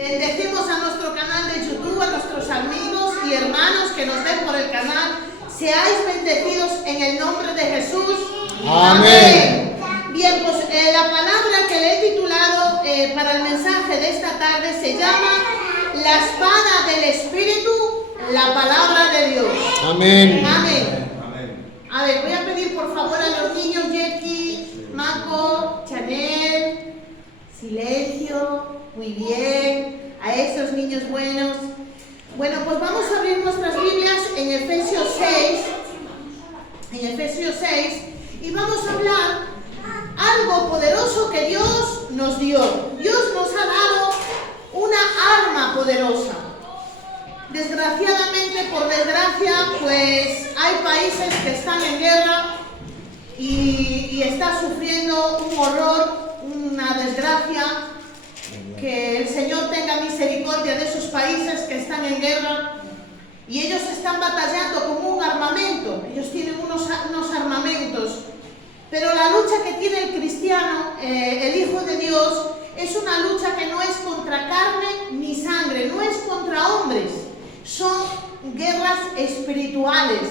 Bendecimos a nuestro canal de YouTube, a nuestros amigos y hermanos que nos ven por el canal. Seáis bendecidos en el nombre de Jesús. Amén. Bien, pues la palabra que le he titulado para el mensaje de esta tarde se llama La espada del Espíritu, la palabra de Dios. Amén. Amén. A ver, voy a pedir por favor a los niños Jackie, Marco, Chanel, silencio, muy bien, a esos niños buenos. Bueno, pues vamos a abrir nuestras Biblias en Efesios 6, y vamos a hablar algo poderoso que Dios nos dio. Dios nos ha dado una arma poderosa. Desgraciadamente, por desgracia, pues hay países que están en guerra y está sufriendo un horror, una desgracia. Que el Señor tenga misericordia de esos países que están en guerra y ellos están batallando con un armamento. Ellos tienen unos armamentos, pero la lucha que tiene el cristiano, el Hijo de Dios, es una lucha que no es contra carne ni sangre, no es contra hombres. Son guerras espirituales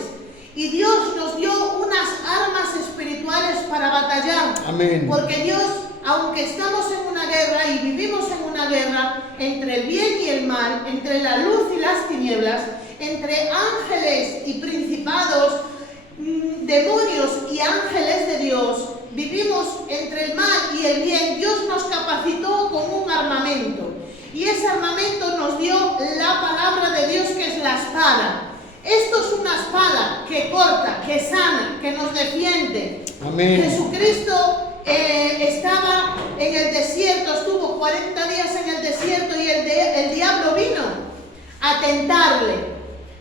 y Dios nos dio unas armas espirituales para batallar. Amén. Porque Dios, aunque estamos en una guerra y vivimos en una guerra entre el bien y el mal, entre la luz y las tinieblas, entre ángeles y principados, demonios y ángeles de Dios, vivimos entre el mal y el bien. Dios nos capacitó con un armamento. Y ese armamento nos dio la palabra de Dios, que es la espada. Esto es una espada que corta, que sana, que nos defiende. Amén. Jesucristo estaba en el desierto, estuvo 40 días en el desierto y el diablo vino a tentarle.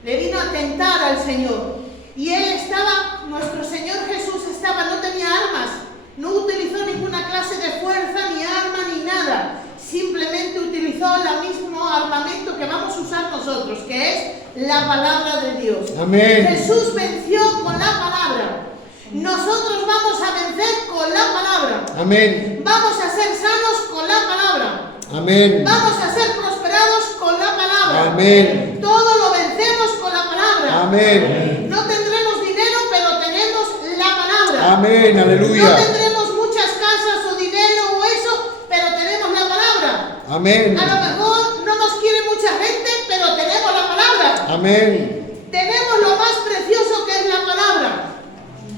Le vino a tentar al Señor. Y él estaba, nuestro Señor Jesús estaba, no tenía armas, no utilizó ninguna clase de fuerza, ni arma, ni nada. Simplemente utilizó el mismo armamento que vamos a usar nosotros, que es la palabra de Dios. Amén. Jesús venció con la palabra. Nosotros vamos a vencer con la palabra. Amén. Vamos a ser sanos con la palabra. Amén. Vamos a ser prosperados con la palabra. Amén. Todo lo vencemos con la palabra. Amén. No tendremos dinero, pero tenemos la palabra. Amén. Aleluya. No tendremos muchas casas o dinero o eso, pero tenemos la palabra. Amén. A lo mejor no nos quiere mucha gente, pero tenemos la palabra. Amén. Tenemos lo más precioso, que es la palabra.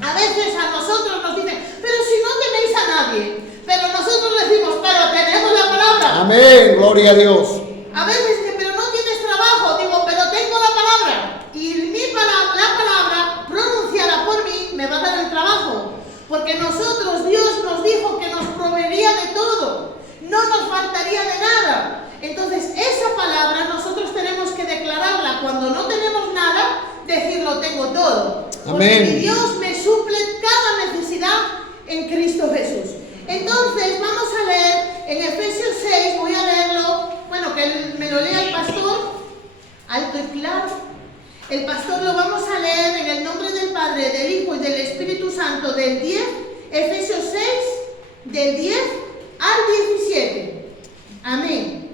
A veces a nosotros nos dicen, pero si no tenéis a nadie. Pero nosotros decimos, pero tenemos la palabra. Amén. Gloria a Dios. A veces dicen, pero no tienes trabajo. Digo, pero tengo la palabra. Y la palabra pronunciada por mí me va a dar el trabajo. Porque nosotros, Dios nos dijo que nos proveería de todo. No nos faltaría de nada. Entonces, esa palabra nosotros tenemos que declararla. Cuando no tenemos nada, decir, lo tengo todo. Porque Amén. mi Dios me suple cada necesidad en Cristo Jesús. Entonces, vamos a leer en Efesios 6, voy a leerlo, bueno, que me lo lea el pastor, alto y claro. El pastor lo vamos a leer en el nombre del Padre, del Hijo y del Espíritu Santo, del 10, Efesios 6, del 10 al 17. Amén.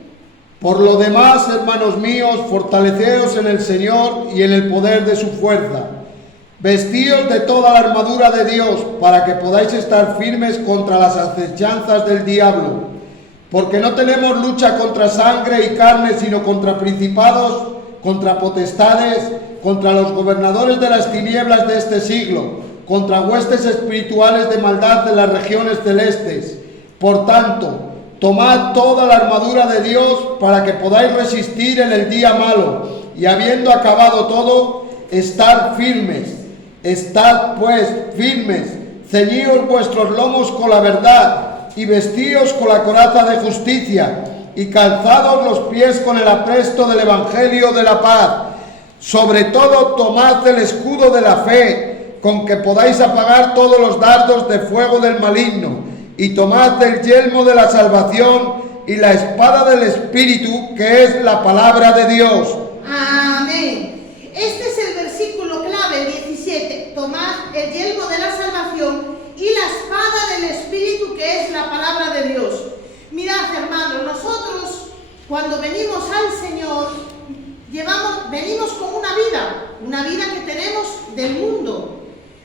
Por lo demás, hermanos míos, fortaleceos en el Señor y en el poder de su fuerza. Vestíos de toda la armadura de Dios, para que podáis estar firmes contra las acechanzas del diablo. Porque no tenemos lucha contra sangre y carne, sino contra principados, contra potestades, contra los gobernadores de las tinieblas de este siglo, contra huestes espirituales de maldad en las regiones celestes. Por tanto, tomad toda la armadura de Dios para que podáis resistir en el día malo, y habiendo acabado todo, estar firmes. Estad pues firmes, ceñíos vuestros lomos con la verdad, y vestíos con la coraza de justicia, y calzados los pies con el apresto del evangelio de la paz. Sobre todo tomad el escudo de la fe, con que podáis apagar todos los dardos de fuego del maligno, y tomad el yelmo de la salvación y la espada del Espíritu, que es la palabra de Dios. Amén. Este es el versículo clave, el 17. Tomad el yelmo de la salvación y la espada del Espíritu, que es la palabra de Dios. Mirad, hermanos, nosotros cuando venimos al Señor, venimos con una vida que tenemos del mundo,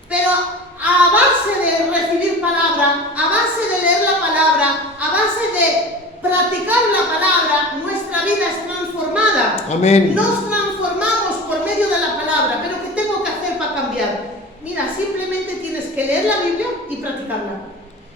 pero a base de recibir palabra, a base de leer la palabra, a base de practicar la palabra, nuestra vida es transformada. Amén. Nos transformamos por medio de la palabra, pero ¿qué tengo que hacer para cambiar? Mira, simplemente tienes que leer la Biblia y practicarla.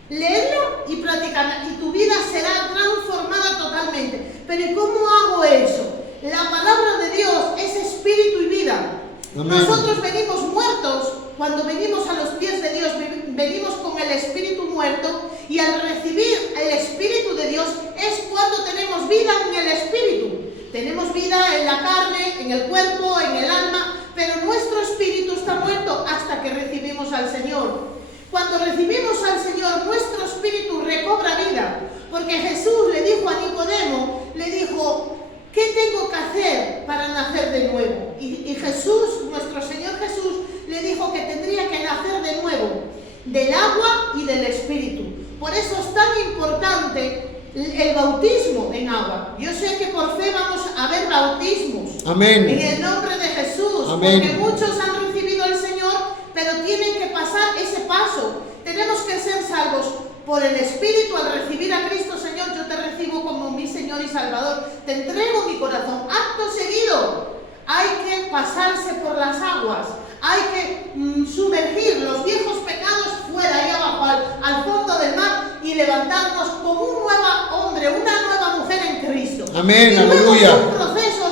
Leerla y practicarla, y tu vida será transformada totalmente. Pero ¿y cómo hago eso? La palabra de Dios es espíritu y vida. Amén. Nosotros venimos muertos. Cuando venimos a los pies de Dios, venimos con el espíritu muerto, y al recibir el espíritu de Dios es cuando tenemos vida en el espíritu. Tenemos vida en la carne, en el cuerpo, en el alma, pero nuestro espíritu está muerto hasta que recibimos al Señor. Cuando recibimos al Señor, nuestro espíritu recobra vida, porque Jesús le dijo a Nicodemo, le dijo, ¿qué tengo que hacer para nacer de nuevo? Y Jesús, nuestro Señor Jesús, le dijo que tendría que nacer de nuevo, del agua y del espíritu. Por eso es tan importante el bautismo en agua. Yo sé que por fe vamos a ver bautismos. Amén. En el nombre de Jesús. Amén. Porque muchos han recibido al Señor, pero tienen que pasar ese paso. Tenemos que ser salvos por el Espíritu. Al recibir a Cristo, Señor, yo te recibo como mi Señor y Salvador. Te entrego mi corazón. Acto seguido, hay que pasarse por las aguas. Hay que sumergir los viejos pecados fuera, ahí abajo, al fondo del mar, y levantarnos como un nuevo hombre, una nueva mujer en Cristo. Amén, y luego aleluya.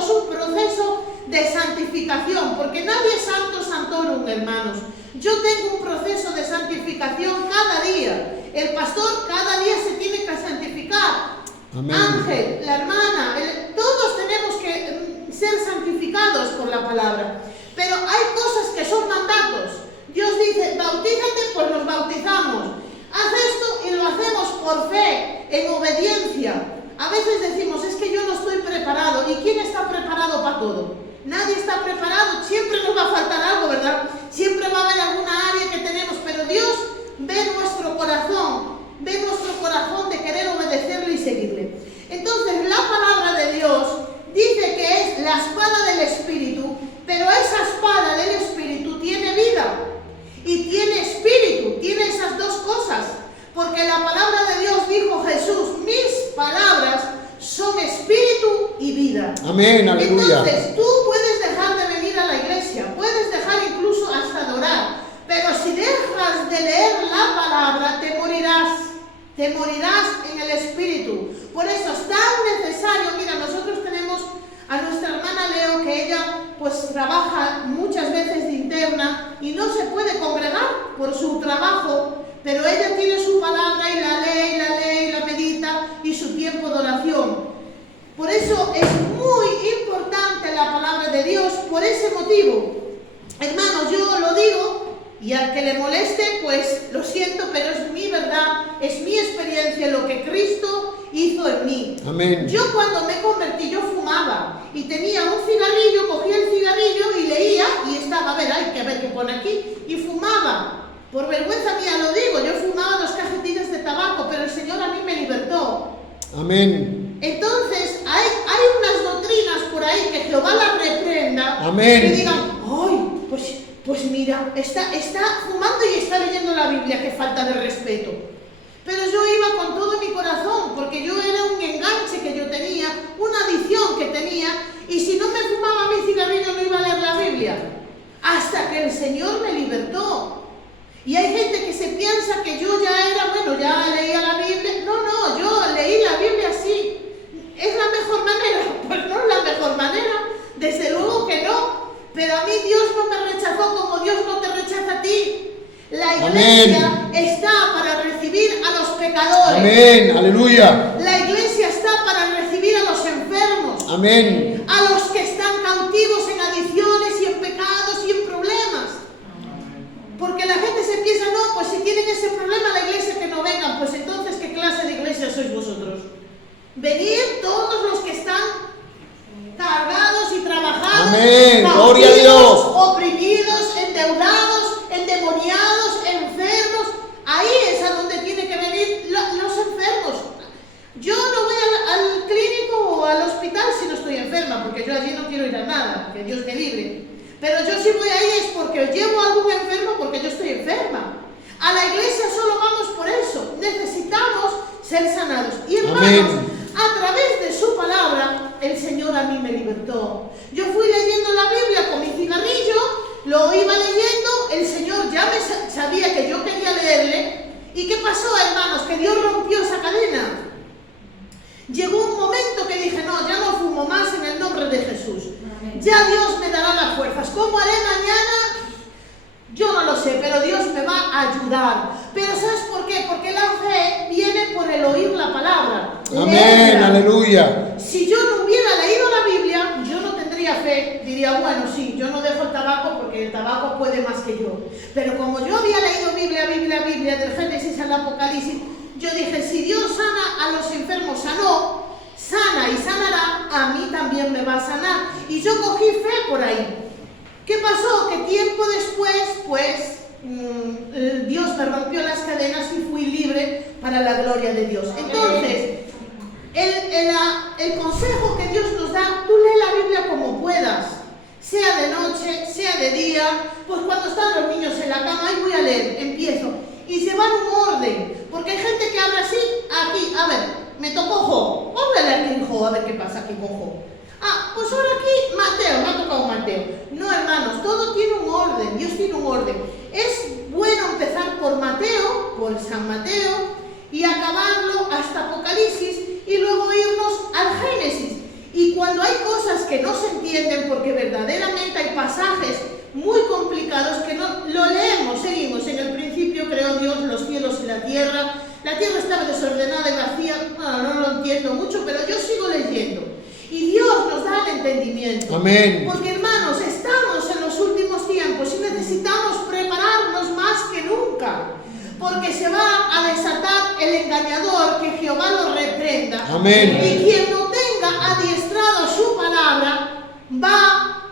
es un proceso de santificación, porque nadie es santo santorum, hermanos. Yo tengo un proceso de santificación cada día. El pastor cada día se tiene que santificar. Amén. Ángel, la hermana, todos tenemos que ser santificados por la palabra. Pero hay cosas que son mandatos. Dios dice, bautízate, pues nos bautizamos. Haz esto y lo hacemos por fe, en obediencia. A veces decimos, es que yo no estoy preparado. ¿Y quién está preparado para todo? Nadie está preparado. Siempre nos va a faltar algo, ¿verdad? Siempre va a haber alguna área que tenemos, pero Dios ve nuestro corazón de querer obedecerle y seguirle. Entonces, la palabra de Dios dice que es la espada del Espíritu, pero esa espada del Espíritu tiene vida y tiene espíritu, tiene esas dos cosas, porque la palabra de Dios, dijo Jesús, mis palabras son espíritu y vida. Amén, aleluya. Entonces, tú puedes dejar de venir a la iglesia, puedes dejar incluso hasta adorar, pero si dejas de leer la palabra, te morirás en el espíritu. Por eso es tan necesario. Mira, nosotros tenemos a nuestra hermana Leo, que ella pues trabaja muchas veces de interna y no se puede congregar por su trabajo, pero ella tiene su palabra y la lee y la medita, y su tiempo de oración. Por eso es muy importante la palabra de Dios, por ese motivo. Hermanos, yo lo digo, y al que le moleste, pues lo siento, pero es mi verdad, es mi experiencia, lo que Cristo hizo en mí. Amén. Yo cuando me convertí, yo fumaba y tenía un cigarrillo, cogía el cigarrillo y leía y estaba, hay que ver qué pone aquí, y fumaba. Por vergüenza mía lo digo, yo fumaba 2 cajetillas de tabaco, pero el Señor a mí me libertó. Amén. Entonces, hay unas doctrinas por ahí que Jehová las reprenda. Amén. Que digan, ¡ay! Pues mira, está fumando y está leyendo la Biblia, qué falta de respeto. Pero yo iba con todo mi corazón, porque yo era un enganche que yo tenía, una adicción que tenía, y si no me fumaba mi cigarrillo no iba a leer la Biblia. Hasta que el Señor me libertó. Y hay gente que se piensa que yo ya leía la Biblia. No, yo leí la Biblia así. ¿Es la mejor manera? Pues no es la mejor manera, desde luego que no. Pero a mí Dios no me rechazó como Dios no te rechaza a ti. La iglesia está para recibir a los pecadores. Amén, aleluya. La iglesia está para recibir a los enfermos. Amén. A los que están cautivos en adicciones y en pecados y en problemas. Porque la gente se piensa, no, pues si tienen ese problema la iglesia que no vengan. Pues entonces, ¿qué clase de iglesia sois vosotros? Venid todos los que están cargados y trabajados. Amén, gloria a Dios. Oprimidos, endeudados, endemoniados, enfermos. Ahí es a donde tienen que venir los enfermos. Yo no voy al clínico o al porque yo allí no quiero ir a nada, que Dios me libre. Pero yo si voy ahí es porque llevo a algún enfermo, porque yo estoy enferma. A la iglesia solo vamos por eso. Necesitamos ser sanados. Y hermanos, a través de su palabra, el Señor a mí me libertó. Yo fui leyendo la Biblia con mi cigarrillo, lo iba leyendo, el Señor ya sabía que yo quería leerle. ¿Y qué pasó, hermanos? Que Dios rompió esa cadena. Llegó un momento que dije, no, ya no fumo más en el nombre de Jesús. Ya Dios me dará las fuerzas. ¿Cómo haré mañana? Yo no lo sé, pero Dios me va a ayudar. Pero ¿sabes por qué? Porque la fe viene por el oír la palabra. Amén, leerla. aleluya. Si yo no hubiera leído la Biblia, yo no tendría fe. Diría, bueno, sí, yo no dejo el tabaco porque el tabaco puede más que yo. Pero como yo había leído Biblia, del Génesis al Apocalipsis, yo dije, si Dios sana a los enfermos, sana y sanará, a mí también me va a sanar. Y yo cogí fe por ahí. ¿Qué pasó? Que tiempo después, pues, Dios me rompió las cadenas y fui libre para la gloria de Dios. Entonces, el consejo que Dios nos da, tú lee la Biblia como puedas, sea de noche, sea de día, pues cuando están los niños en la cama, ahí voy a leer, empiezo. Y se va en un orden, porque hay gente que habla así, aquí, a ver, me tocó Job, vamos a leer aquí Job, a ver qué pasa aquí con Job. Ah, pues ahora aquí Mateo, me ha tocado Mateo. No, hermanos, todo tiene un orden, Dios tiene un orden. Es bueno empezar por Mateo, por San Mateo, y acabarlo hasta Apocalipsis, y luego irnos al Génesis. Y cuando hay cosas que no se entienden, porque verdaderamente hay pasajes muy complicados que no lo leemos, seguimos. En el principio creó Dios los cielos y la tierra estaba desordenada y vacía, no lo entiendo mucho, pero yo sigo leyendo. Y Dios nos da el entendimiento. Amén. Porque hermanos, estamos en los últimos tiempos y necesitamos prepararnos más que nunca. Porque se va a desatar el engañador, que Jehová lo reprenda. Amén. Y quien no tenga adiestrado su palabra va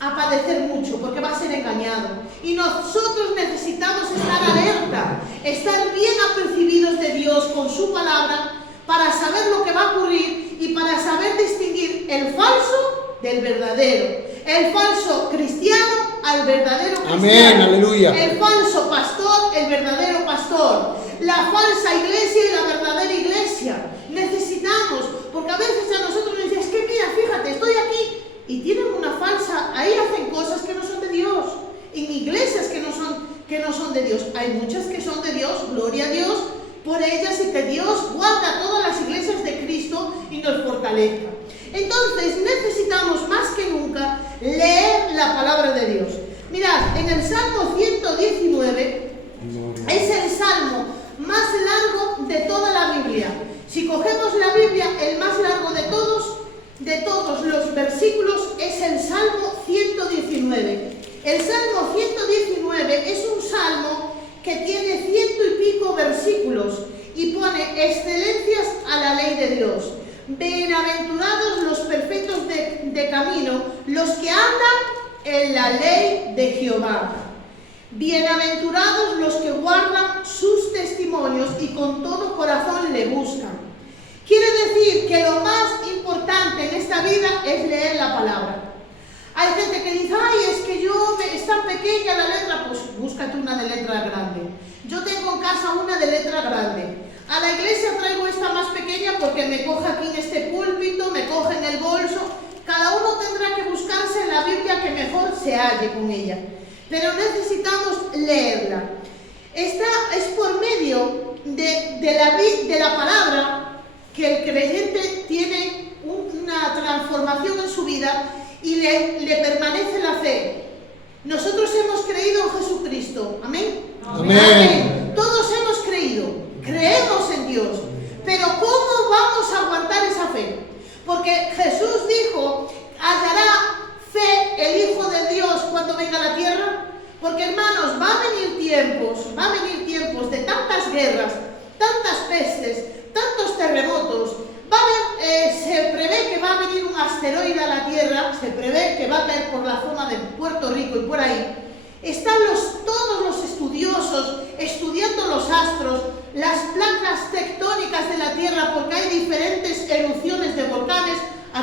a padecer mucho, porque va a ser engañado. Y nosotros necesitamos estar alerta, estar bien apercibidos de Dios con su palabra, para saber lo que va a ocurrir y para saber distinguir el falso del verdadero, el falso cristiano al verdadero cristiano. Amén, aleluya. El falso pastor, el verdadero pastor, la falsa iglesia y la verdadera iglesia. Necesitamos, porque a veces a nosotros nos dicen, es que mira, fíjate, estoy aquí y tienen una falsa, ahí hacen cosas que no son de Dios, en iglesias que no son de Dios. Hay muchas que son de Dios, gloria a Dios por ellas, y que Dios guarda todas las iglesias de Cristo y nos fortalezca. Entonces necesitamos más que nunca leer la palabra de Dios. Mirad, en el Salmo 119 es el salmo más largo de toda la Biblia. Si cogemos la Biblia, el más largo de todos los versículos es el Salmo 119. El Salmo 119 es un salmo que tiene 100 y pico versículos y pone excelencias a la ley de Dios. Bienaventurados los perfectos de camino, los que andan en la ley de Jehová. Bienaventurados los que guardan sus testimonios y con todo corazón le buscan. Quiere decir que lo más importante en esta vida es leer la palabra. Hay gente que dice, ay, es que es tan pequeña la letra, pues búscate una de letra grande. Yo tengo en casa una de letra grande. A la iglesia traigo esta más pequeña porque me coge aquí en este púlpito, me coge en el bolso. Cada uno tendrá que buscarse en la Biblia que mejor se halle con ella. Pero necesitamos leerla. Esta es por medio de la palabra que el creyente tiene una transformación en su vida y le permanece la fe. Nosotros hemos creído en Jesucristo. ¿Amén? Amén. Amén. Todos hemos creído. Creemos en Dios. Pero ¿cómo vamos a aguantar esa fe? Porque Jesús dijo, ¿hallará fe el Hijo de Dios cuando venga a la tierra? Porque hermanos, va a venir tiempos de tantas guerras, tantas pestes, tantos terremotos. Se prevé que va a venir un asteroide a la Tierra, se prevé que va a caer por la zona de Puerto Rico y por ahí. Están todos los estudiosos estudiando los astros, las placas tectónicas de la Tierra, porque hay diferentes erupciones de volcanes.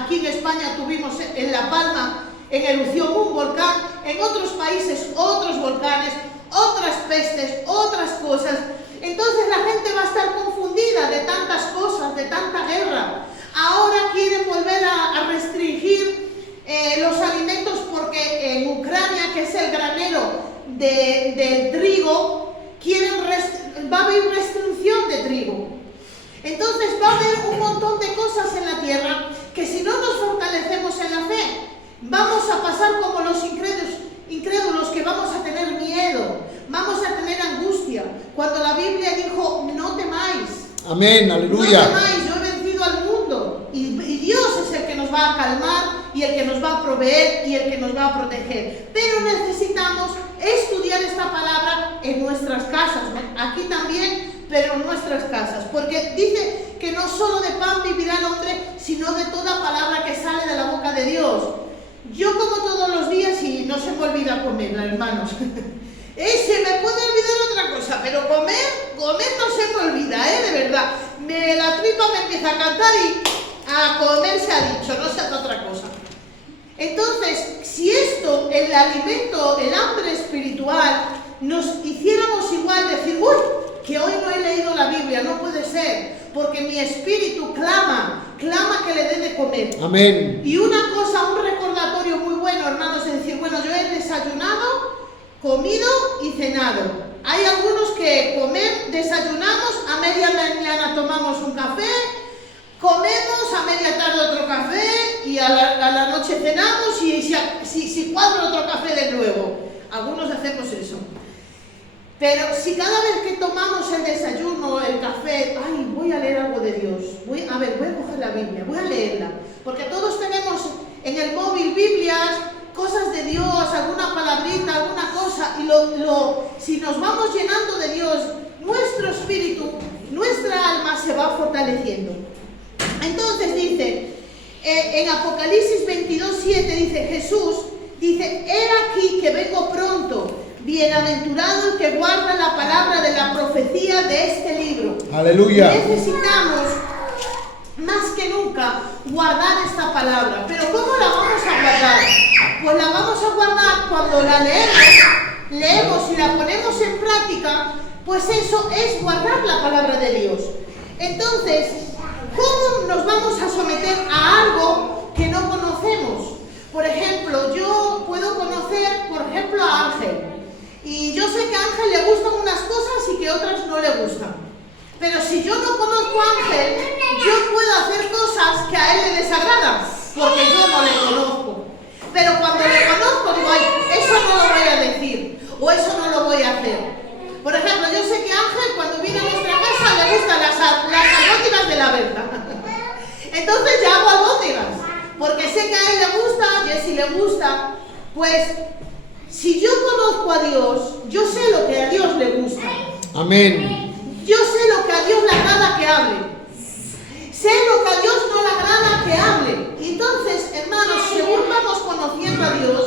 aquí en España tuvimos en La Palma, en erupción, un volcán, en otros países otros volcanes, otras pestes, otras cosas. Entonces la gente va a estar confundida de tantas cosas, de tanta guerra. Ahora quieren volver a restringir los alimentos porque en Ucrania, que es el granero del trigo, va a haber restricción de trigo. Entonces va a haber un montón de cosas en la tierra que si no nos fortalecemos en la fe, vamos a pasar como los incrédulos, que vamos a tener miedo, vamos a tener angustia. Cuando la Biblia dijo, no temáis. Amén, aleluya. No temáis, yo he vencido al mundo. Y Dios es el que nos va a calmar y el que nos va a proveer y el que nos va a proteger. Pero necesitamos estudiar esta palabra en nuestras casas, ¿no? Aquí también, pero en nuestras casas. Porque dice que no solo de pan vivirá el hombre, sino de toda palabra que sale de la boca de Dios. Yo como todos los días y no se me olvida comer, hermanos. Se me puede olvidar otra cosa, pero comer no se me olvida, de verdad. La tripa me empieza a cantar y a comer se ha dicho, no se hace otra cosa. Entonces, si esto, el alimento, el hambre espiritual, nos hiciéramos igual, decir, uy, que hoy no he leído la Biblia, no puede ser, porque mi espíritu clama que le dé de comer. Amén. Y una cosa, un recordatorio muy bueno, hermanos, es decir, bueno, yo he desayunado, comido y cenado. Hay algunos que desayunamos, a media mañana tomamos un café, comemos, a media tarde otro café y a la noche cenamos y si cuadra otro café de nuevo. Algunos hacemos eso. Pero si cada vez que tomamos el desayuno, el café, ay, voy a leer algo de Dios, voy a coger la Biblia, voy a leerla, porque todos tenemos en el móvil Biblias, cosas de Dios, alguna palabrita, alguna cosa, y si nos vamos llenando de Dios, nuestro espíritu, nuestra alma se va fortaleciendo. Entonces dice, en Apocalipsis 22:7 dice Jesús, dice, he aquí que vengo pronto, bienaventurado el que guarda la palabra de la profecía de este libro. Aleluya. Necesitamos más que nunca guardar esta palabra. Pero ¿cómo la vamos a guardar? Pues la vamos a guardar cuando la leemos y la ponemos en práctica, pues eso es guardar la palabra de Dios. Entonces, ¿cómo nos vamos a someter a algo que no conocemos? Por ejemplo, yo puedo conocer, por ejemplo, a Ángel. Y yo sé que a Ángel le gustan unas cosas y que otras no le gustan. Pero si yo no conozco a Ángel, yo puedo hacer cosas que a él le desagradan, porque yo no le conozco. Pero cuando le conozco, digo, ay, eso no lo voy a decir, o eso no lo voy a hacer. Por ejemplo, yo sé que a Ángel, cuando viene a nuestra casa, le gustan las albóndigas de la Berta. Entonces ya hago albóndigas, porque sé que a él le gusta, a Jessy le gusta. Pues, si yo conozco a Dios, yo sé lo que a Dios le gusta. Amén. Yo sé lo que a Dios le agrada que hable. Sé lo que a Dios no le agrada que hable. Y entonces, hermanos, según vamos conociendo a Dios,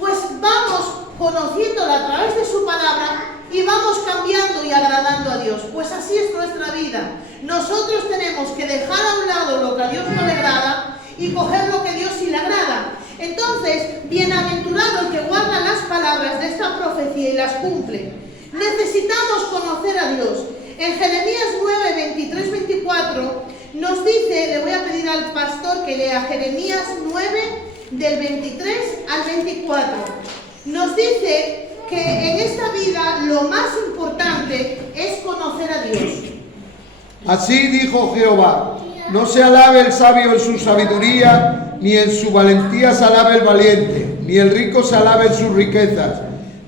pues vamos conociéndolo a través de su palabra y vamos cambiando y agradando a Dios. Pues así es nuestra vida. Nosotros tenemos que dejar a un lado lo que a Dios no le agrada y coger lo que a Dios sí le agrada. Entonces, bienaventurado el que guarda las palabras de esta profecía y las cumple. Necesitamos conocer a Dios. En Jeremías 9, 23, 24 nos dice, le voy a pedir al pastor que lea Jeremías 9 del 23 al 24. Nos dice que en esta vida lo más importante es conocer a Dios. Así dijo Jehová, no se alabe el sabio en su sabiduría, ni en su valentía se alabe el valiente, ni el rico se alabe en sus riquezas,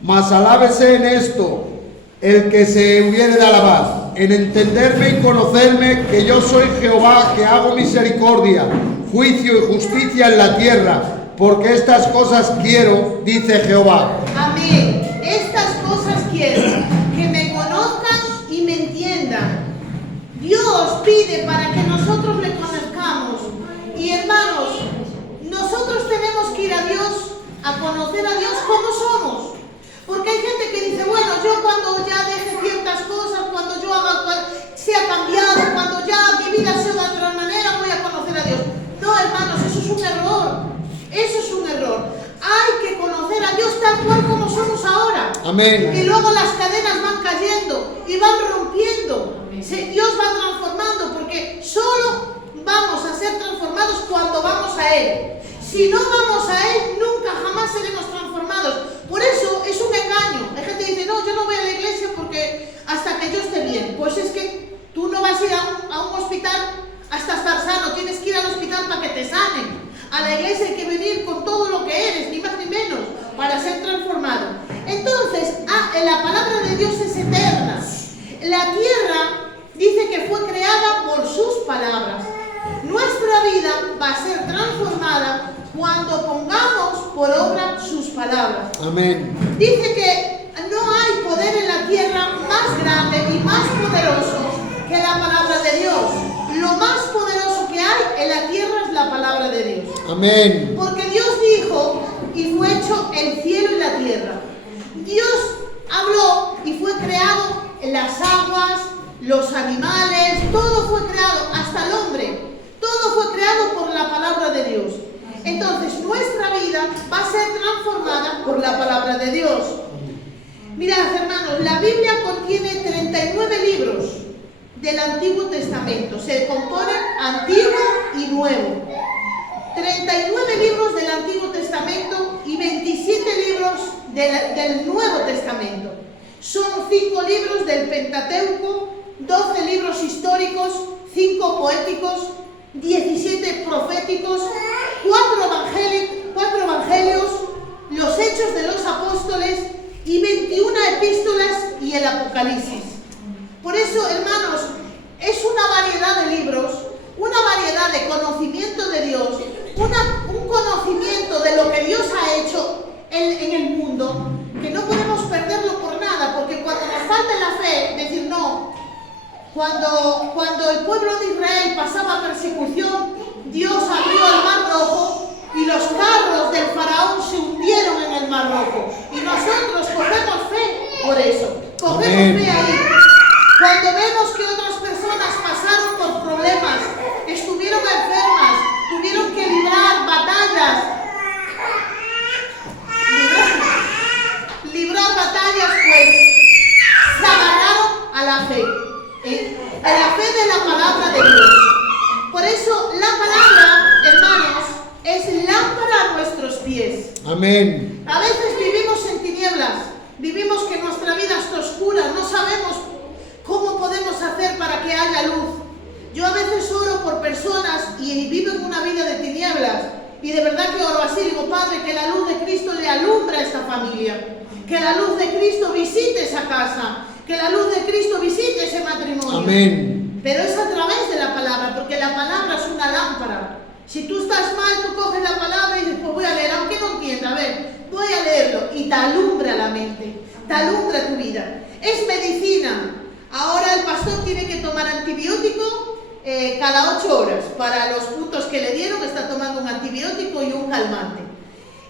mas alábese en esto el que se hubiere de alabar, en entenderme y conocerme que yo soy Jehová, que hago misericordia, juicio y justicia en la tierra, porque estas cosas quiero, dice Jehová. Amén. Estas cosas quiero, que me conozcan y me entiendan. Dios pide para que nosotros le conozcamos. Y hermanos, nosotros tenemos que ir a Dios, a conocer a Dios como somos. Porque hay gente que dice, bueno, yo cuando ya deje ciertas cosas, cuando yo sea cambiado, cuando ya mi vida sea de otra manera, voy a conocer a Dios. No, hermanos, eso es Amén. Y luego las cadenas van cayendo y van rompiendo. Dios va transformando, porque solo vamos a ser transformados cuando vamos a Él. Si no vamos a Él, nunca jamás seremos transformados. Por eso es un engaño. Hay gente que dice, no, yo no voy a la iglesia porque hasta que yo esté bien. Pues es que tú no vas a ir a un hospital hasta estar sano. Tienes que ir al hospital para que te sanen. A la iglesia hay que venir con todo lo que eres, ni más ni menos, para ser transformado. Entonces, la palabra de Dios es eterna. La tierra dice que fue creada por sus palabras. Nuestra vida va a ser transformada cuando pongamos por obra sus palabras. Amén. Dice que no hay poder en la tierra más grande y más poderoso que la palabra de Dios. Lo más poderoso que hay en la tierra es la palabra de Dios. Amén. Porque Dios dijo y fue hecho el cielo y la tierra. Dios habló y fue creado las aguas, los animales, todo fue creado, hasta el hombre. Todo fue creado por la palabra de Dios. Entonces nuestra vida va a ser transformada por la palabra de Dios. Mirad, hermanos, la Biblia contiene 39 libros del Antiguo Testamento. Se compone Antiguo y Nuevo. 39 libros del Antiguo Testamento y 27 libros del Nuevo Testamento. Son 5 libros del Pentateuco, 12 libros históricos, 5 poéticos, 17 proféticos, 4 evangelios, los Hechos de los Apóstoles y 21 epístolas y el Apocalipsis. Por eso, hermanos, es una variedad de libros, una variedad de conocimiento de Dios, un conocimiento de lo que Dios ha hecho en el mundo, que no podemos perderlo por nada, porque cuando nos falta la fe, decir no. Cuando el pueblo de Israel pasaba persecución, Dios abrió el Mar Rojo y los carros del faraón se hundieron en el Mar Rojo. Y nosotros cogemos fe por eso, cogemos fe ahí. Cuando vemos que otras personas pasaron por problemas, estuvieron enfermas, tuvieron que librar batallas, pues se agarraron a la fe. A la fe de la palabra de Dios. Por eso la palabra, hermanos, es lámpara a nuestros pies. Amén. A veces vivimos en tinieblas, vivimos que nuestra vida está oscura, no sabemos cómo podemos hacer para que haya luz. Yo a veces oro por personas y vivo en una vida de tinieblas, y de verdad que oro así, digo, Padre, que la luz de Cristo le alumbra a esta familia, que la luz de Cristo visite esa casa, que la luz de Cristo visite ese matrimonio. Amén. Pero es a través de la palabra, porque la palabra es una lámpara. Si tú estás mal, tú coges la palabra y dices, pues voy a leer, aunque no entienda, a ver, voy a leerlo, y te alumbra la mente, te alumbra tu vida. Es medicina. Ahora el pastor tiene que tomar antibiótico cada 8 horas. Para los puntos que le dieron, está tomando un antibiótico y un calmante.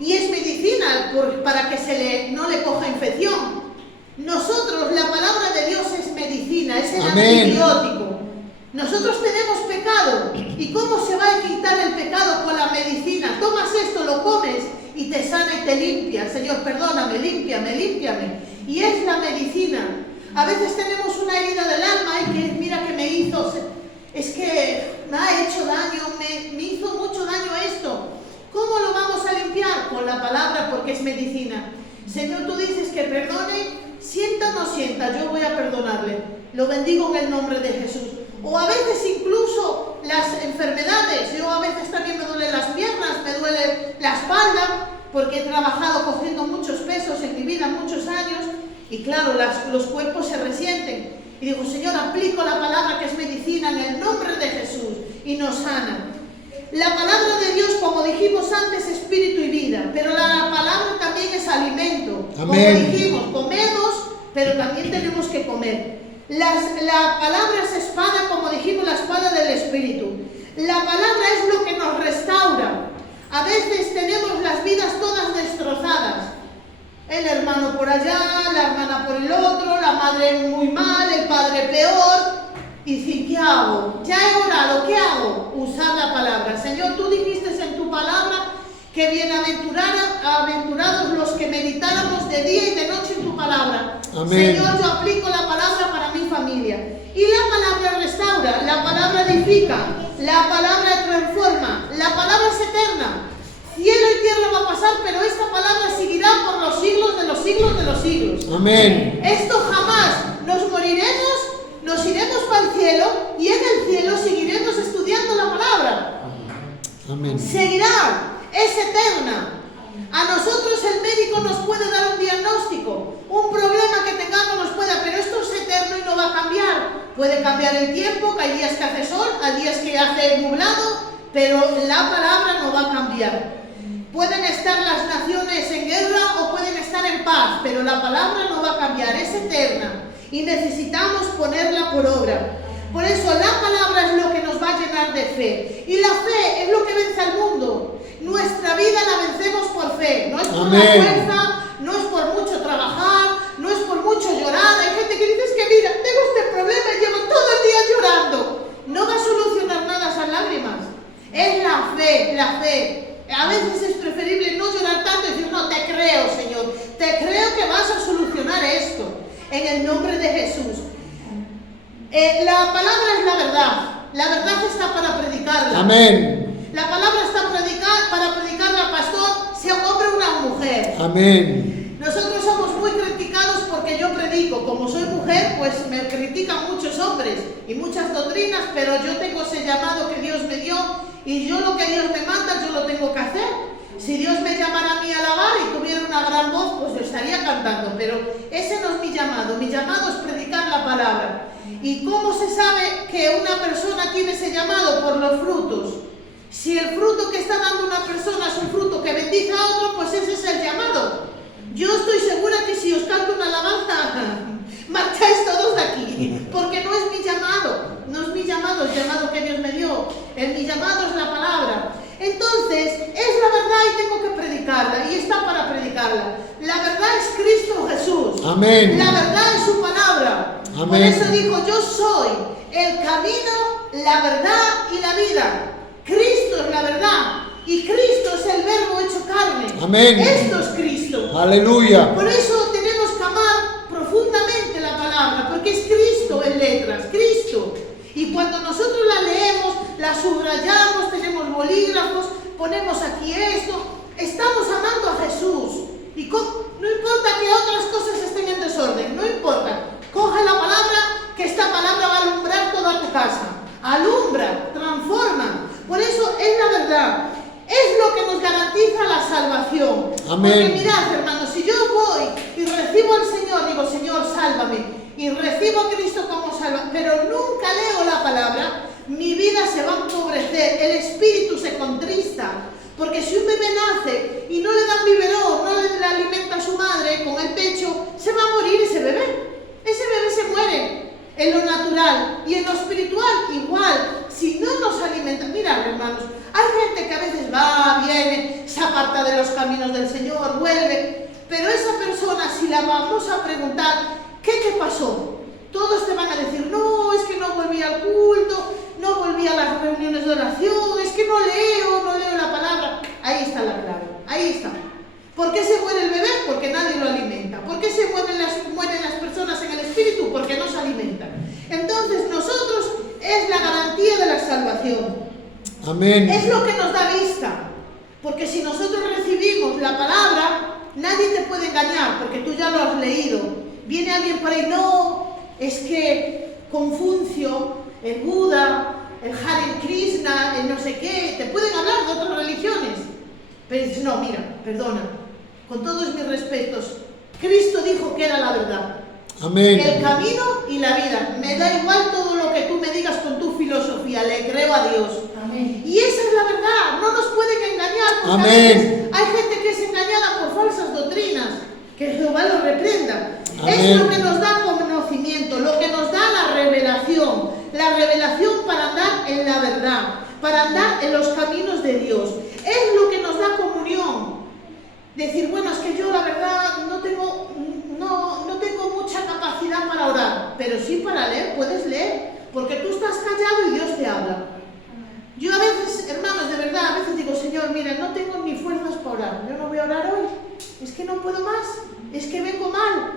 Y es medicina para que no le coja infección. Nosotros, la palabra de Dios es medicina, es el antibiótico. Nosotros tenemos pecado. ¿Y cómo se va a quitar el pecado con la medicina? Tomas esto, lo comes y te sana y te limpia. Señor, perdóname, límpiame, límpiame. Y es la medicina. A veces tenemos una herida del alma y que mira que me hizo, es que me ha hecho daño, me hizo mucho daño esto. ¿Cómo lo vamos a limpiar? Con la palabra, porque es medicina. Señor, tú dices que perdone, sienta o no sienta, yo voy a perdonarle. Lo bendigo en el nombre de Jesús. O a veces incluso las enfermedades. Yo a veces también me duelen las piernas, me duele la espalda, porque he trabajado cogiendo muchos pesos en mi vida, muchos años, y claro, los cuerpos se resienten. Y digo, Señor, aplico la palabra que es medicina en el nombre de Jesús y nos sana. La palabra de Dios, como dijimos antes, es espíritu y vida, pero la palabra también es alimento. Amén. Como dijimos, comemos, pero también tenemos que comer. La palabra es espada, como dijimos, la espada del espíritu. La palabra es lo que nos restaura. A veces tenemos las vidas todas destrozadas. El hermano por allá, la hermana por el otro, la madre muy mal, el padre peor. Y decir, ¿qué hago? Ya he orado, ¿qué hago? Usar la palabra. Señor, tú dijiste en tu palabra que bienaventurados los que meditáramos de día y de noche en tu palabra. Amén. Señor, yo aplico la palabra para mi familia. Y la palabra restaura, la palabra edifica, la palabra transforma, la palabra es eterna. Cielo y tierra va a pasar, pero esta palabra seguirá por los siglos de los siglos de los siglos. Amén. Esto jamás nos moriremos, nos iremos para el cielo y en el cielo seguiremos estudiando la palabra. Amén. Seguirá, es eterna. A nosotros el médico nos puede dar un diagnóstico, un problema que tengamos nos puede, pero esto es eterno y no va a cambiar. Puede cambiar el tiempo, que hay días que hace sol, hay días que hace nublado, pero la palabra no va a cambiar. Pueden estar las naciones en guerra o pueden estar en paz, pero la palabra no va a cambiar, es eterna y necesitamos ponerla por obra. Por eso la palabra es lo que nos va a llenar de fe. Y la fe es lo que vence al mundo. Nuestra vida la vencemos por fe. No es por la fuerza, no es por mucho trabajar, no es por mucho llorar. Hay gente que dice, es que mira, tengo este problema y llevo todo el día llorando. No va a solucionar nada esas lágrimas. Es la fe, la fe. A veces es preferible no llorar tanto y decir, no, te creo, Señor. Te creo que vas a solucionar esto. En el nombre de Jesús. La palabra es la verdad. La verdad está para predicarla. Amén. La palabra está para predicarla, pastor, sea un hombre o una mujer. Amén. Nosotros somos muy criticados porque yo predico. Como soy mujer, pues me critican muchos hombres y muchas doctrinas, pero yo tengo ese llamado que Dios me dio y yo lo que Dios me manda, yo lo tengo que hacer. Si Dios me llamara a mí a alabar y tuviera una gran voz, pues yo estaría cantando, pero ese no es mi llamado es predicar la palabra. ¿Y cómo se sabe que una persona tiene ese llamado? Por los frutos. Si el fruto que está dando una persona es un fruto que bendice a otro, pues ese es el llamado. Yo estoy segura que si os canto una alabanza, marcháis todos de aquí, porque no es mi llamado, no es mi llamado, el llamado que Dios me dio, mi llamado es la palabra. Entonces, es la verdad y tengo que predicarla, y está para predicarla. La verdad es Cristo Jesús. Amén. La verdad es su palabra. Amén. Por eso dijo, yo soy el camino, la verdad y la vida. Cristo es la verdad, y Cristo es el verbo hecho carne. Amén. Esto es Cristo. Aleluya. Por eso tenemos que amar profundamente la palabra, porque es Cristo en letras, Cristo. Y cuando nosotros la leemos, la subrayamos, tenemos bolígrafos, ponemos aquí esto, estamos amando a Jesús. Y no importa que otras cosas estén en desorden, no importa. Coge la palabra, que esta palabra va a alumbrar toda tu casa. Alumbra, transforma. Por eso es la verdad. Es lo que nos garantiza la salvación. Amén. Porque mirad, hermanos, si yo voy y recibo al Señor, digo, Señor, sálvame, y recibo a Cristo como salvador, pero nunca leo la palabra, mi vida se va a empobrecer, el espíritu se contrista. Porque si un bebé nace y no le dan biberón, no le alimenta a su madre con el pecho, se va a morir ese bebé. Ese bebé se muere en lo natural y en lo espiritual igual. Si no nos alimentan, mirad, hermanos, hay gente que a veces va, viene, se aparta de los caminos del Señor, vuelve, pero esa persona, si la vamos a preguntar, ¿qué te pasó? Todos te van a decir, no, es que no volví al culto, no volví a las reuniones de oración, es que no leo la palabra. Ahí está la clave, ahí está. ¿Por qué se muere el bebé? Porque nadie lo alimenta. ¿Por qué se mueren las personas en el espíritu? Porque no se alimentan. Entonces nosotros es la garantía de la salvación. Amén. Es lo que nos da vista. Porque si nosotros recibimos la palabra, nadie te puede engañar, porque tú ya lo has leído. Viene alguien por ahí, no, es que Confucio, el Buda, el Hare Krishna, el no sé qué, te pueden hablar de otras religiones. Pero dices, no, mira, perdona, con todos mis respetos, Cristo dijo que era la verdad. Amén. El camino y la vida. Me da igual todo lo que tú me digas con tu filosofía, le creo a Dios. Amén. Y esa es la verdad, no nos pueden engañar, porque Amén. a veces hay gente que es engañada por falsas doctrinas, que Jehová los reprenda. Amén. Es lo que nos da conocimiento, lo que nos da la revelación para andar en la verdad, para andar en los caminos de Dios. Es lo que nos da comunión. Decir, bueno, es que yo la verdad no tengo mucha capacidad para orar, pero sí para leer, puedes leer, porque tú estás callado y Dios te habla. Yo a veces, hermanos, de verdad, a veces digo, Señor, mira, no tengo ni fuerzas orar. Yo no voy a orar hoy. Es que no puedo más. Es que vengo mal.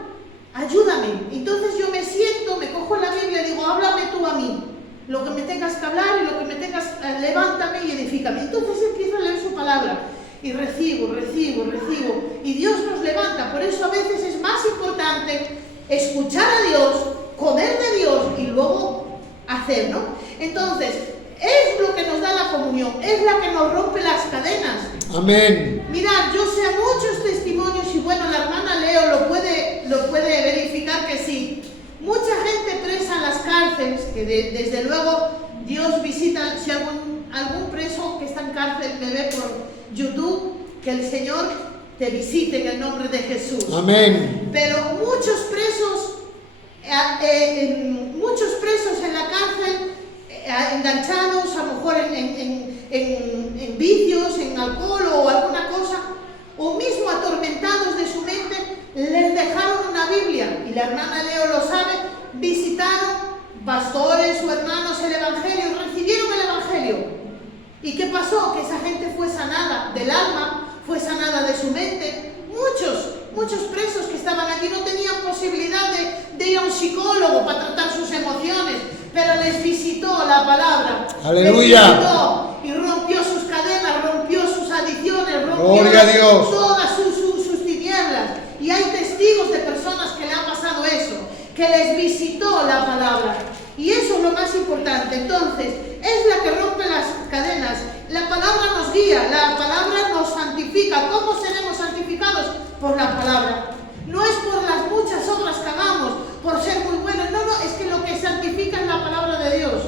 Ayúdame. Entonces yo me siento, me cojo la Biblia y digo, háblame tú a mí. Lo que me tengas que hablar y lo que me tengas, levántame y edifícame. Entonces empiezo a leer su palabra. Y recibo. Y Dios nos levanta. Por eso a veces es más importante escuchar a Dios, comer de Dios y luego hacer, ¿no? Entonces, es lo que nos da la comunión, es la que nos rompe las cadenas. Amén. Mirad, yo sé muchos testimonios y bueno, la hermana Leo lo puede verificar que sí. Mucha gente presa en las cárceles, que desde luego Dios visita, si algún preso que está en cárcel me ve por YouTube, que el Señor te visite en el nombre de Jesús. Amén. Pero muchos presos en la cárcel, enganchados a lo mejor en vicios, en alcohol o alguna cosa, o mismo atormentados de su mente, les dejaron una Biblia, y la hermana Leo lo sabe, visitaron pastores o hermanos el Evangelio, recibieron el Evangelio. ¿Y qué pasó? Que esa gente fue sanada del alma, fue sanada de su mente. Muchos presos que estaban allí no tenían posibilidad de ir a un psicólogo para tratar sus emociones, pero les visitó la palabra. Aleluya. Les visitó y rompió sus cadenas, rompió sus adicciones, rompió Gloria a Dios. todas sus tinieblas. Y hay testigos de personas que le ha pasado eso, que les visitó la palabra. Y eso es lo más importante. Entonces, es la que rompe las cadenas. La palabra nos guía, la palabra nos santifica. ¿Cómo seremos santificados? Por la palabra. No es por las muchas obras que hagamos, por ser muy buenos. No, es que lo que santifica es la palabra de Dios.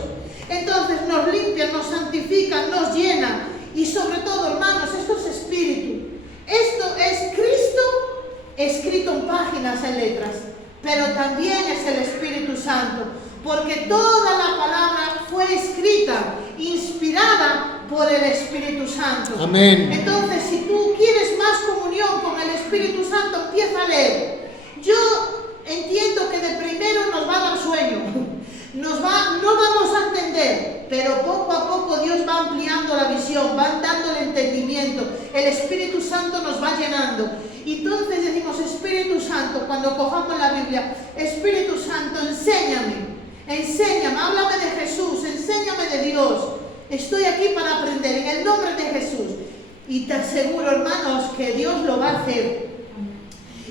Entonces nos limpia, nos santifica, nos llena. Y sobre todo, hermanos, esto es espíritu. Esto es Cristo escrito en páginas, en letras. Pero también es el Espíritu Santo. Porque toda la palabra fue escrita, inspirada por el Espíritu Santo. Amén. Entonces, si tú quieres más comunión con el Espíritu Santo, empieza a leer. Yo entiendo que de primero nos va a dar sueño, no vamos a entender, pero poco a poco Dios va ampliando la visión, va dando el entendimiento, el Espíritu Santo nos va llenando. Y entonces decimos, Espíritu Santo, cuando cojamos la Biblia, Espíritu Santo, enséñame, háblame de Jesús, enséñame de Dios. Estoy aquí para aprender en el nombre de Jesús. Y te aseguro, hermanos, que Dios lo va a hacer.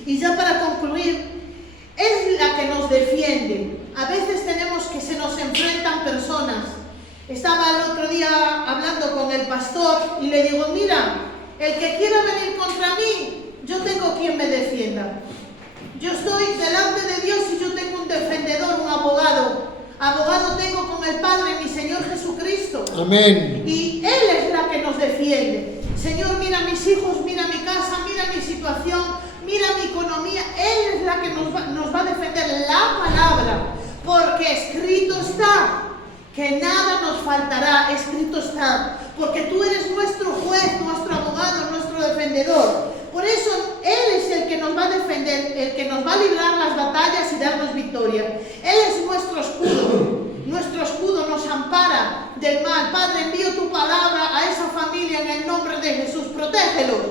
Y ya para concluir, es la que nos defiende. A veces tenemos que se nos enfrentan personas. Estaba el otro día hablando con el pastor y le digo, mira, el que quiera venir contra mí, yo tengo quien me defienda. Yo estoy delante de Dios y yo tengo un defendedor, un abogado. Abogado tengo con el Padre, mi Señor Jesucristo. Amén. Y Él es la que nos defiende. Señor, mira mis hijos, mira mi casa, mira mi situación, mira mi economía. Él es la que nos va a defender, la palabra. Porque escrito está, que nada nos faltará, escrito está. Porque tú eres nuestro juez, nuestro abogado, nuestro defendedor. Por eso Él es el que nos va a defender, el que nos va a librar las batallas y darnos victoria. Él es nuestro escudo nos ampara del mal. Padre, envío tu palabra a esa familia en el nombre de Jesús. Protégelos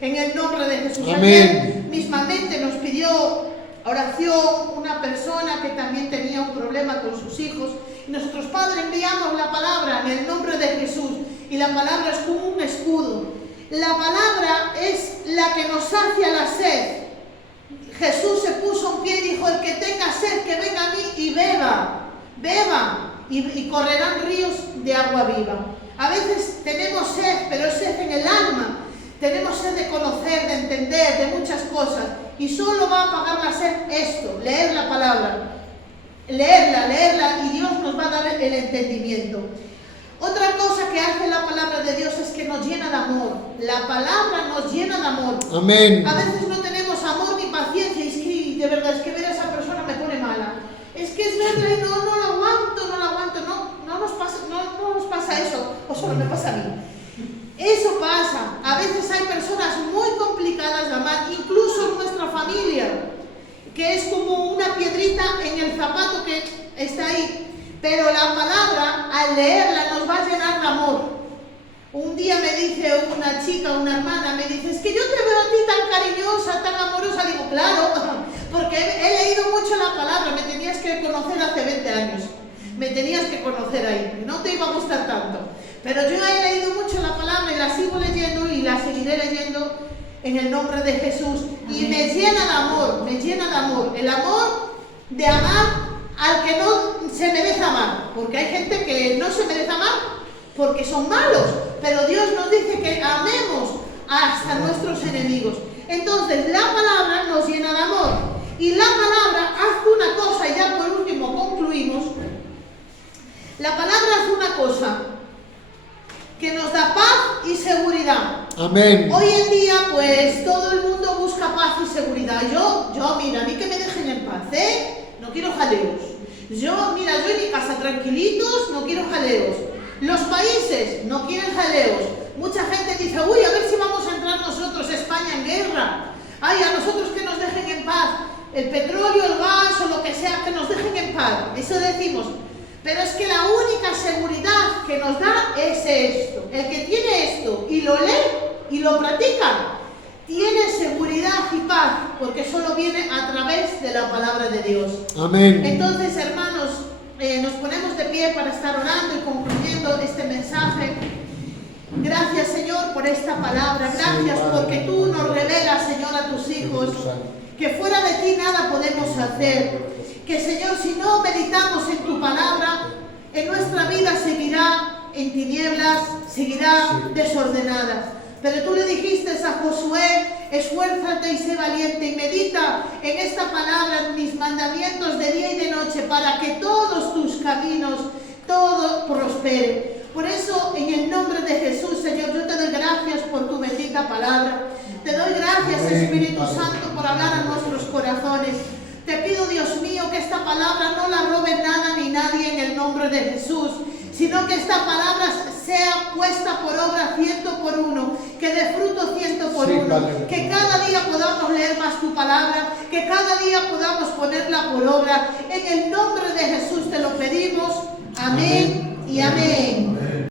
en el nombre de Jesús. Amén. Ayer mismamente nos pidió oración una persona que también tenía un problema con sus hijos. Y nosotros, Padre, enviamos la palabra en el nombre de Jesús. Y la palabra es como un escudo. La palabra es la que nos sacia la sed. Jesús se puso en pie y dijo, el que tenga sed, que venga a mí y beba. Y correrán ríos de agua viva. A veces tenemos sed, pero es sed en el alma. Tenemos sed de conocer, de entender, de muchas cosas. Y solo va a apagar la sed esto, leer la palabra. Leerla, y Dios nos va a dar el entendimiento. Otra cosa que hace la palabra de Dios es que nos llena de amor. La palabra nos llena de amor. Amén. A veces no tenemos amor ni paciencia. Y es que, de verdad, es que ver a esa persona me pone mala. Es que es verdad y no lo aguanto. No nos pasa eso. O solo me pasa a mí. Eso pasa. A veces hay personas muy complicadas de amar, incluso en nuestra familia, que es como una piedrita en el zapato que está ahí. Pero la palabra, al leerla, nos va a llenar de amor. Un día me dice una chica, una hermana, me dice, es que yo te veo a ti tan cariñosa, tan amorosa. Digo, claro, porque he leído mucho la palabra, me tenías que conocer hace 20 años. Me tenías que conocer ahí, no te iba a gustar tanto. Pero yo he leído mucho la palabra y la sigo leyendo y la seguiré leyendo en el nombre de Jesús. Y me llena de amor, me llena de amor. El amor de amar al que no se merece amar. Porque hay gente que no se merece amar porque son malos. Pero Dios nos dice que amemos hasta nuestros enemigos. Entonces la palabra nos llena de amor. Y la palabra hace una cosa, y ya por último concluimos. La palabra hace una cosa que nos da paz y seguridad. Amén. Hoy en día, pues, todo el mundo busca paz y seguridad. Yo, mira, a mí que me dejen en paz, no quiero jaleos. Mira, yo en mi casa tranquilitos, no quiero jaleos. Los países no quieren jaleos. Mucha gente dice, uy, a ver si vamos a entrar nosotros, España, en guerra. Ay, a nosotros que nos dejen en paz. El petróleo, el gas o lo que sea, que nos dejen en paz. Eso decimos. Pero es que la única seguridad que nos da es esto. El que tiene esto y lo lee y lo practica, tiene seguridad y paz, porque solo viene a través de la palabra de Dios. Amén. Entonces, hermanos, nos ponemos de pie para estar orando y concluyendo este mensaje. Gracias, Señor, por esta palabra. Gracias porque tú nos revelas, Señor, a tus hijos que fuera de ti nada podemos hacer. Que, Señor, si no meditamos en tu palabra, en nuestra vida seguirá en tinieblas, seguirá desordenada. Pero tú le dijiste a Josué, esfuérzate y sé valiente y medita en esta palabra, en mis mandamientos de día y de noche, para que todos tus caminos, todo prospere. Por eso, en el nombre de Jesús, Señor, yo te doy gracias por tu bendita palabra. Te doy gracias, Espíritu Santo, por hablar a nuestros corazones. Te pido, Dios mío, que esta palabra no la robe nada ni nadie en el nombre de Jesús, sino que esta palabra sea puesta por obra 100%, que dé fruto 100%, que cada día podamos leer más tu palabra, que cada día podamos ponerla por obra. En el nombre de Jesús te lo pedimos. Amén y amén.